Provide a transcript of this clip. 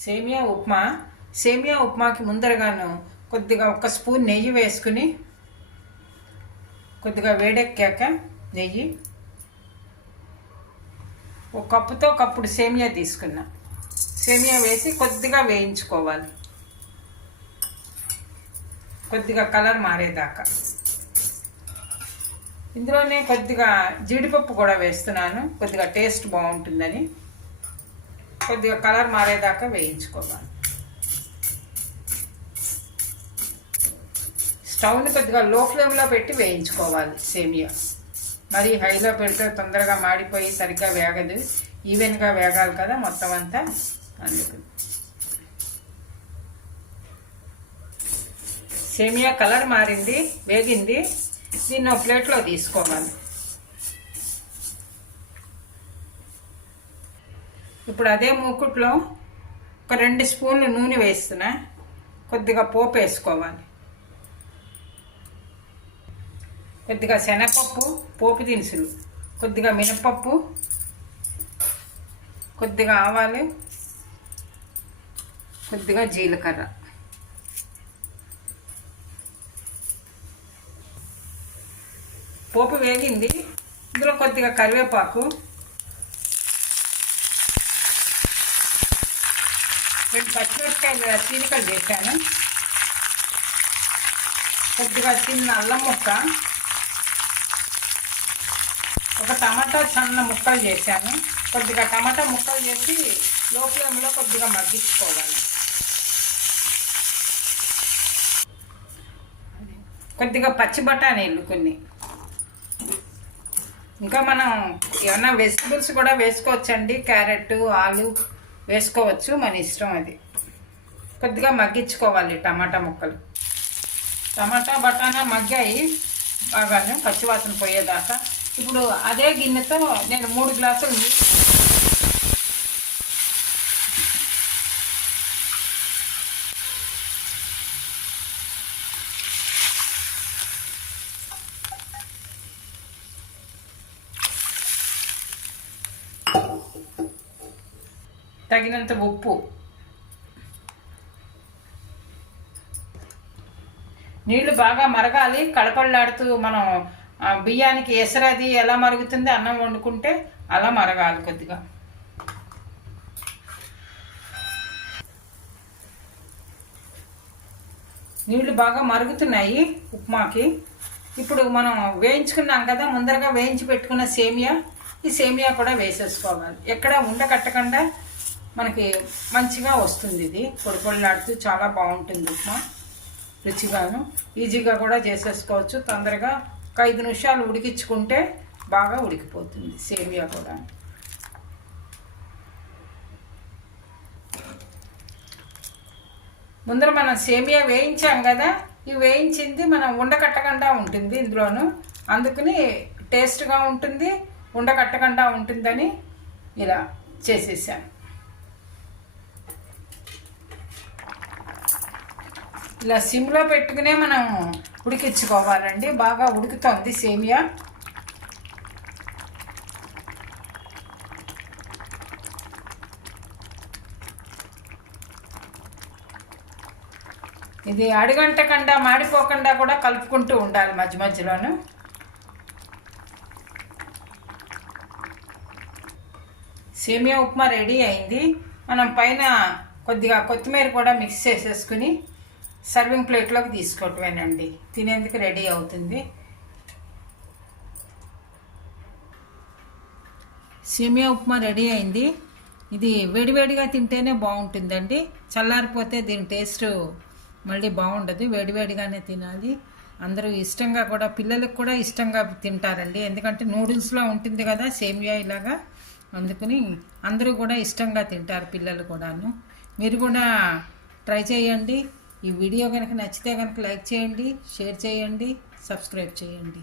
సేమియా ఉప్మా. సేమియా ఉప్మాకి ముందరగాను కొద్దిగా ఒక స్పూన్ నెయ్యి వేసుకుని కొద్దిగా వేడెక్కాక నెయ్యి. ఒక కప్పుతో కప్పుడు సేమియా తీసుకున్నా. సేమియా వేసి కొద్దిగా వేయించుకోవాలి. కొద్దిగా కలర్ మారేదాకా. ఇందులోనే కొద్దిగా జీడిపప్పు కూడా వేస్తున్నాను. కొద్దిగా టేస్ట్ బాగుంటుందని. కొద్దిగా కలర్ మారేదాకా వేయించుకోవాలి. స్టవ్ని కొద్దిగా లో ఫ్లేమ్లో పెట్టి వేయించుకోవాలి సేమియా. మరి హైలో పెడితే తొందరగా మాడిపోయి సరిగ్గా వేగదు. ఈవెన్గా వేగాలి కదా మొత్తం అంతా. అందుకు. సేమియా కలర్ మారింది వేగింది. దీన్ని ఒక ప్లేట్లో తీసుకోవాలి. ఇప్పుడు అదే మూకుట్లో ఒక రెండు స్పూన్లు నూనె వేస్తున్నా. కొద్దిగా పోపు వేసుకోవాలి. కొద్దిగా శనగపప్పు పోపు దినుసులు. కొద్దిగా మినపప్పు కొద్దిగా ఆవాలు కొద్దిగా జీలకర్ర. పోపు వేగింది. ఇందులో కొద్దిగా కరివేపాకు రెండు పచ్చిమిరపకాయలు చీలికలు చేశాను. కొద్దిగా చిన్న అల్లం ముక్క. ఒక టమాటా సన్న ముక్కలు చేశాను. కొద్దిగా టమాటా ముక్కలు చేసి లో ఫ్లేమ్లో కొద్దిగా మగ్గించుకోవాలి. కొద్దిగా పచ్చి బఠానీలు కొన్ని. ఇంకా మనం ఏమన్నా వెజిటబుల్స్ కూడా వేసుకోవచ్చండి. క్యారెట్ ఆలు వేసుకోవచ్చు మన ఇష్టం అది. కొద్దిగా మగ్గించుకోవాలి టమాటా ముక్కలు. టమాటా బఠానా మగ్గాయి బాగానే పచ్చివాసన పోయేదాకా. ఇప్పుడు అదే గిన్నెతో నేను మూడు గ్లాసులు నీళ్ళు తగినంత ఉప్పు. నీళ్ళు బాగా మరగాలి. కడపళ్ళాడుతూ మనం బియ్యానికి ఎసరది ఎలా మరుగుతుంది అన్నం వండుకుంటే అలా మరగాలి కొద్దిగా. నీళ్ళు బాగా మరుగుతున్నాయి ఉప్మాకి. ఇప్పుడు మనం వేయించుకున్నాం కదా ముందరగా వేయించి పెట్టుకున్న సేమియా. ఈ సేమియా కూడా వేసేసుకోవాలి. ఎక్కడ ఉండకట్టకుండా మనకి మంచిగా వస్తుంది ఇది. పొడి పొడిలాడుతూ చాలా బాగుంటుంది ఉప్మా రుచిగాను. ఈజీగా కూడా చేసేసుకోవచ్చు. తొందరగా ఒక ఐదు నిమిషాలు ఉడికించుకుంటే బాగా ఉడికిపోతుంది సేమియా కూడా. ముందర మనం సేమియా వేయించాం కదా ఈ వేయించింది మనం ఉండకట్టకుండా ఉంటుంది ఇందులోను. అందుకని టేస్ట్గా ఉంటుంది ఉండకట్టకుండా ఉంటుందని ఇలా చేసేసాను. ఇలా సిమ్లో పెట్టుకునే మనం ఉడికించుకోవాలండి. బాగా ఉడుకుతుంది సేమియా. ఇది అడుగంటకుండా మాడిపోకుండా కూడా కలుపుకుంటూ ఉండాలి మధ్య మధ్యలోను. సేమియా ఉప్మా రెడీ అయింది. మనం పైన కొద్దిగా కొత్తిమీర కూడా మిక్స్ చేసేసుకుని సర్వింగ్ ప్లేట్లోకి తీసుకోవటమేనండి. తినేందుకు రెడీ అవుతుంది. సేమియా ఉప్మా రెడీ అయింది. ఇది వేడివేడిగా తింటేనే బాగుంటుందండి. చల్లారిపోతే దీని టేస్ట్ మళ్ళీ బాగుండదు. వేడివేడిగానే తినాలి. అందరూ ఇష్టంగా కూడా పిల్లలకు కూడా ఇష్టంగా తింటారండి. ఎందుకంటే నూడిల్స్లో ఉంటుంది కదా సేమియా ఇలాగా. అందుకని అందరూ కూడా ఇష్టంగా తింటారు పిల్లలు కూడాను. మీరు కూడా ట్రై చేయండి. ఈ వీడియో కనుక నచ్చితే కనుక లైక్ చేయండి షేర్ చేయండి సబ్స్క్రైబ్ చేయండి.